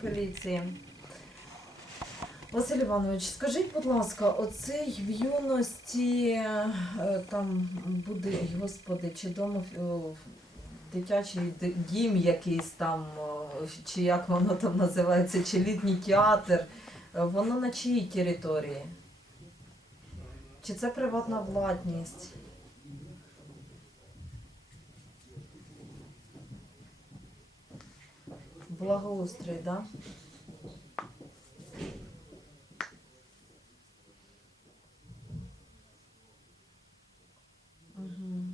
поліції. Василь Іванович, скажіть, будь ласка, оцей в юності е, там буде, господи, чи дома дитячий дім якийсь там, е, чи як воно там називається, чи літній театр, е, воно на чиїй території? Чи це приватна власність? Благоустрій, да? Угу.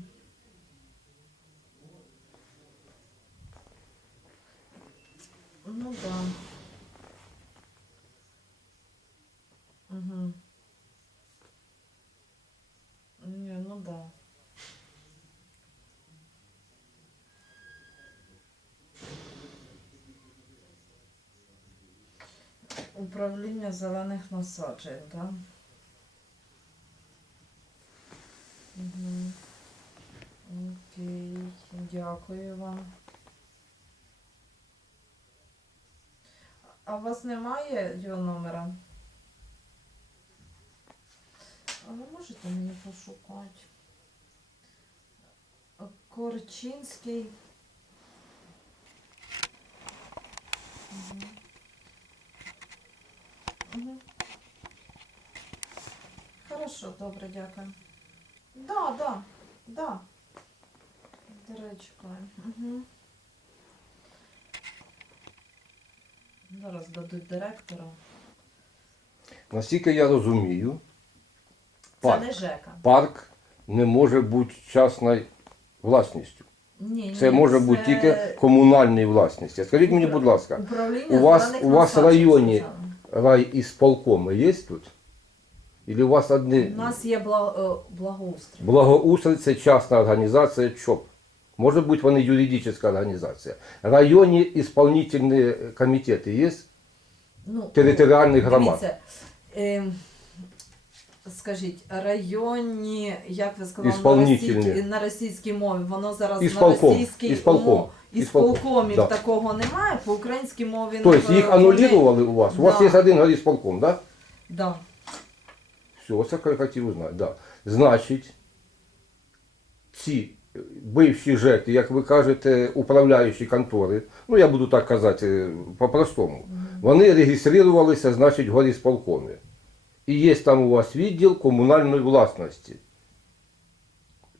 Ну да. Угу. Не, ну да. Управління зелених насаджень, так? Угу. Окей, дякую вам. А у вас немає його номера? А ви можете мені пошукати? Корчинський. Угу. Угу. Хорошо, добре, дякую. Да, да, да. Диречка. Угу. Зараз дадуть директора. Наскільки я розумію, Це парк, не ЖЕКа. парк не може бути частною власністю. Ні, ні, Це може бути тільки комунальною власністю. Скажіть мені, будь ласка, Управління у вас- зелених у вас в насаджень, районі сказали. Райісполкоми есть тут? Или у вас У нас є бла... е, благоустрій. благоустрій це частна організація ЧОП. Може бути вони юридична організація. Районні ісполнительні комітети є Ну, територіальних громад. Дивіться, е, скажіть, районні, як ви сказали, на російській, на російській мові, воно зараз Ісполком. на російській Ісполком. мові. Ісполком. Ісполкомів Да. такого немає, по українській мові Тобто їх анулювали у вас? У вас є один горісполком, так? Да? Да. Все, це я хотів узнати. Да. Значить, ці бивші жеки, як ви кажете, управляючі контори, ну я буду так казати е, по-простому, вони реєструвалися, значить, в горісполкомі. І є там у вас відділ комунальної власності.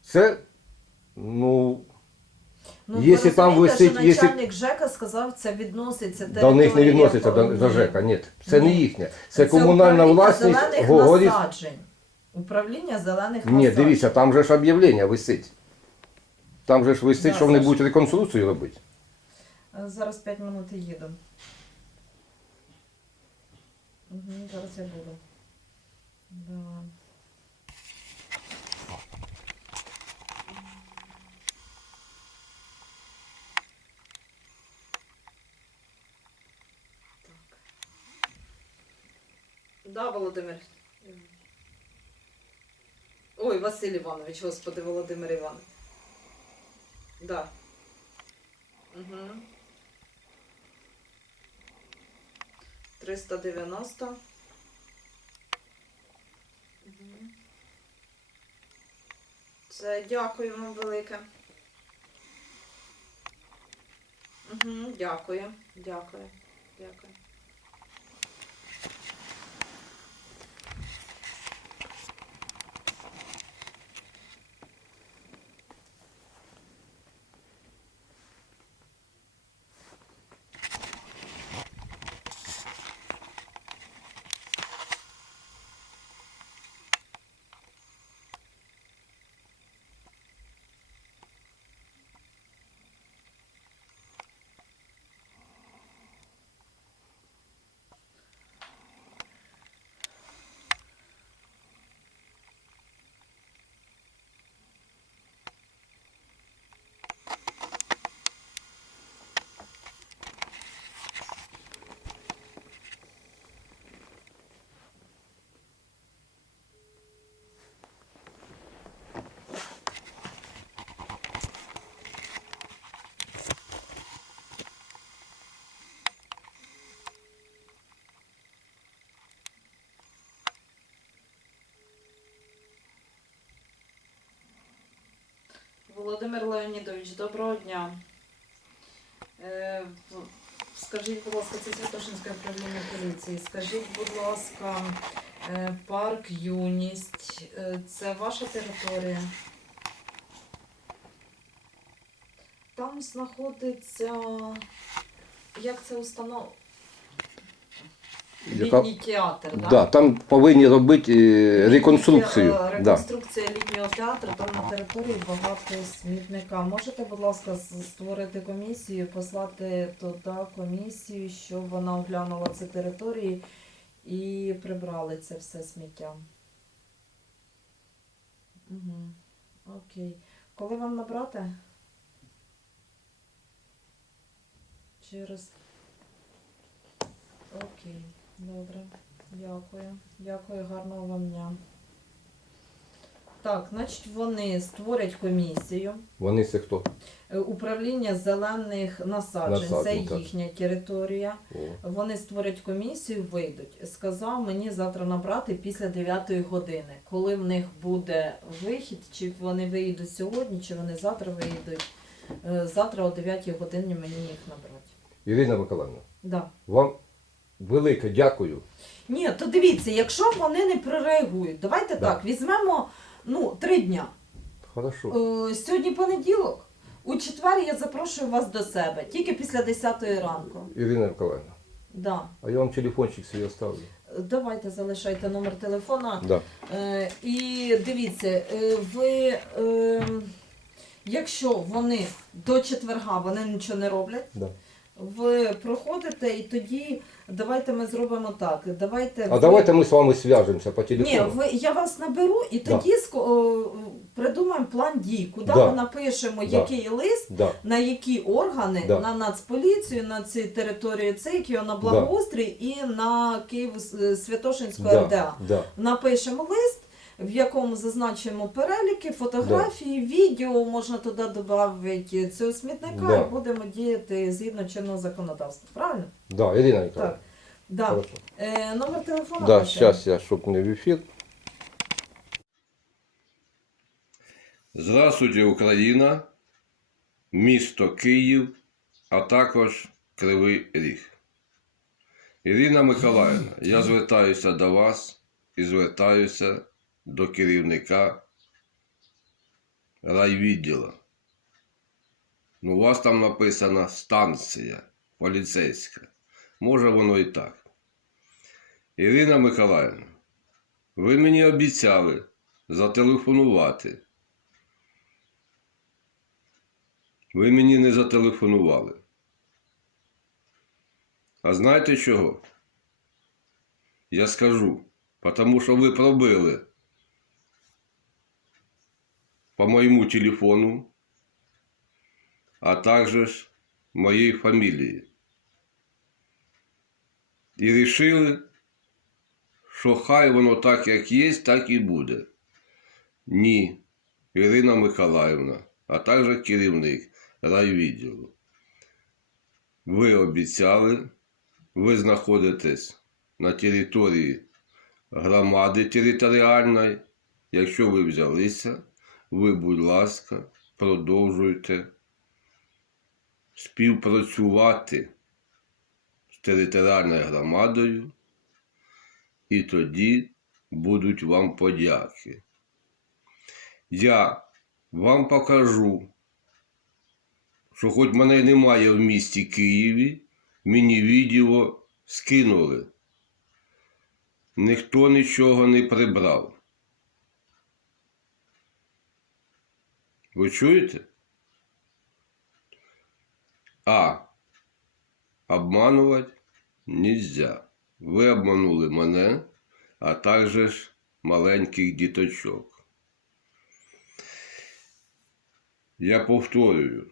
Це, ну, Ну, Якщо ви там розумієте, висить- що якщо- начальник ЖЕКа сказав, це відноситься до них не територія відноситься до, до ЖЕКа, ні. Це не їхнє. Це, комунальна управління власність. зелених го- горіс- насаджень. Управління зелених Ні, насаджень. дивіться, там же ж об'явлення висить. Там же ж висить, Да, що вони Саш. будуть реконструкцію робити. Е, Зараз 5 минут і їду. Угу, зараз я буду. Да. Так. Да, Володимир. Ой, Василь Іванович, господи, Володимир Іванович. Да. Угу. 390. Це дякую вам велике. Угу, дякую, дякую, дякую. Володимир Леонідович, доброго дня. Е, Скажіть, будь ласка, це Святошинське управління поліції. Скажіть, будь ласка, е, парк Юність. е, Це ваша територія? Там знаходиться. Як це установ... Яка- Літній театр, Да. да? там повинні робити реконструкцію. Е, Да. Театру, там на території багато смітника. Можете, будь ласка, створити комісію, послати туди комісію, щоб вона оглянула ці території і прибрали це все сміття. Угу. Окей. Коли вам набрати? Через. Окей, добре. Дякую. Дякую, гарного вам дня. Так, значить, вони створять комісію. Вони це хто? Е, Управління зелених насаджень, Насаджень, це так. їхня територія. О. Вони створять комісію, вийдуть. Сказав мені завтра набрати після 9 години. Коли в них буде вихід, чи вони виїдуть сьогодні, чи вони завтра виїдуть. Е, Завтра о 9 годині мені їх набрати. Ірина Миколаївна, Да. вам велике дякую. Ні, то дивіться, якщо вони не прореагують, давайте Да. так, візьмемо ну, три дня. Хорошо. Е, сьогодні понеділок. У четвер я запрошую вас до себе, тільки після 10 ранку. Ірина Миколаївна, Да. а я вам телефончик свій оставлю. Е, Давайте залишайте номер телефона. Да. Е, і дивіться, е, ви, е, якщо вони до четверга вони нічого не роблять, Да. Ви проходите і тоді давайте ми зробимо так. Давайте А ви- давайте ми з вами зв'яжемося по Ні, телефону. ви, я вас наберу і Да. тоді ско- о, придумаємо план дій, куди Да. ми напишемо, Да. який лист, Да. на які органи, Да. на Нацполіцію, на ці території ЦИКів, на благоустрій і на Київ е, Святошинську Да. РДА. Да. Напишемо лист. В якому зазначимо переліки, фотографії, відео можна туди додати цього смітника Да. і будемо діяти згідно чинного законодавства. Правильно? Да, Ірина Миколаївна. Так. Да. Хорошо. Е, номер телефону. Да, зараз я, щоб не в ефір. Здравствуйте, Україна, місто Київ, а також Кривий Ріг. Ірина Миколаївна, я звертаюся до вас і звертаюся до керівника райвідділа. Ну, у вас там написано станція поліцейська. Може воно і так. Ірина Миколаївна, ви мені обіцяли зателефонувати. Ви мені не зателефонували. А знаєте чого? Я скажу, тому що ви пробили по моєму телефону, а також моєї фамілії. І рішили, що хай воно так, як є, так і буде. Ні, Ірина Миколаївна, а також керівник райвідділу. Ви обіцяли, ви знаходитесь на території громади територіальної. Якщо ви взялися, ви, будь ласка, продовжуйте співпрацювати з територіальною громадою, і тоді будуть вам подяки. Я вам покажу, що хоч мене немає в місті Києві, мені відео скинули. Ніхто нічого не прибрав. Ви чуєте? А. Обманувати нельзя. Ви обманули мене, а також маленьких діточок. Я повторюю,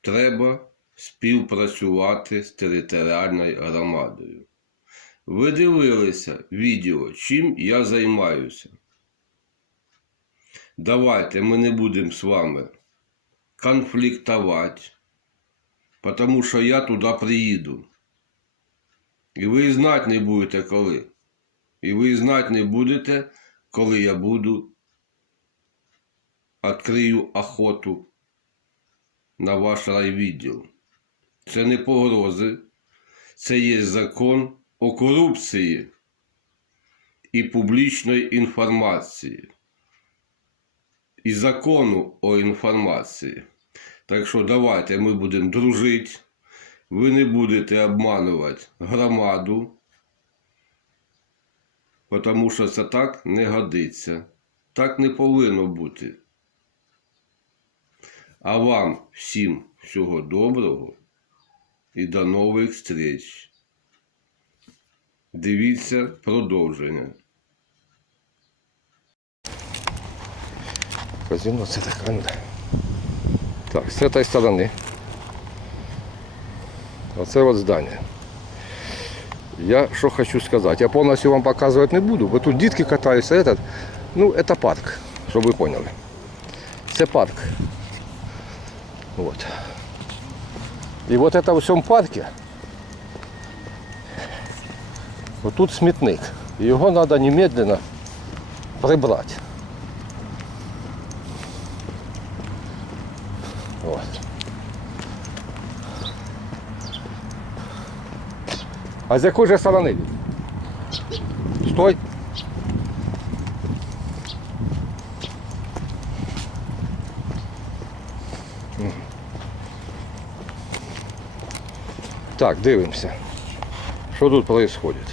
треба співпрацювати з територіальною громадою. Ви дивилися відео, чим я займаюся. Давайте ми не будемо з вами конфліктувати, тому що я туди приїду. І ви знати не будете коли. І ви знати не будете, коли я буду відкрию охоту на ваш райвідділ. Це не погрози, це є закон о корупції і публічної інформації. І закону о інформації. Так що давайте ми будемо дружити. Ви не будете обманувати громаду, тому що це так не годиться. Так не повинно бути. А вам всім всього доброго і до нових зустріч. Дивіться продовження. Казино це така. Так, з цієї сторони. Оце от здання. Я що хочу сказати, я повністю вам показувати не буду, бо тут дітки катаються, этот, ну, це парк, щоб ви поняли. Це парк. Вот. І от это в цьому парку, вот тут смітник. І його треба немедленно прибрати. А з якої же сторони? Стой. Так, дивимося. Що тут происходит?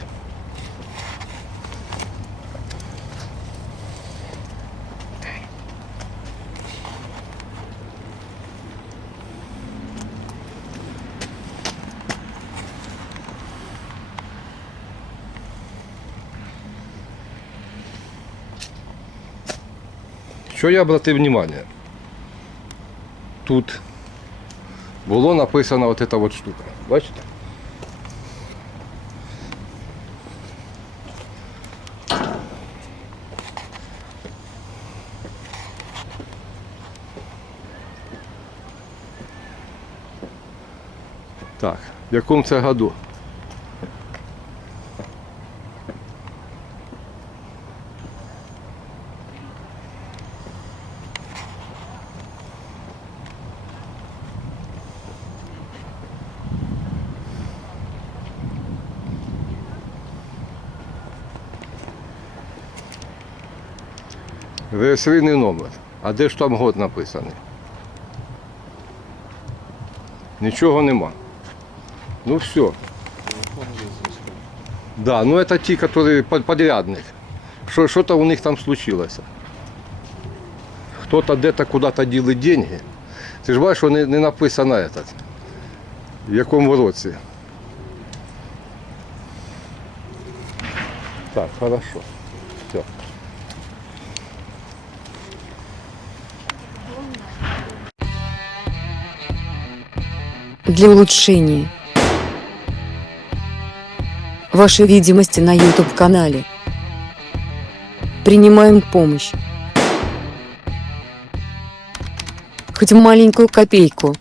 Що я обратив внимание? Тут було написано от эта вот штука. Бачите? Так, в якому це году? Реєстраційний номер. А де ж там год написаний? Нічого нема. Ну все. Да, ну это ті, которые под- подрядник. Що, що-то у них там случилося. Хто-то де-то куди-то діли деньги. Ти ж бачиш, що не, не написано этот. В якому році. Так, хорошо. Для улучшения вашей видимости на YouTube-канале. Принимаем помощь. Хоть маленькую копейку.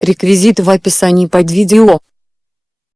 Реквизиты в описании под видео.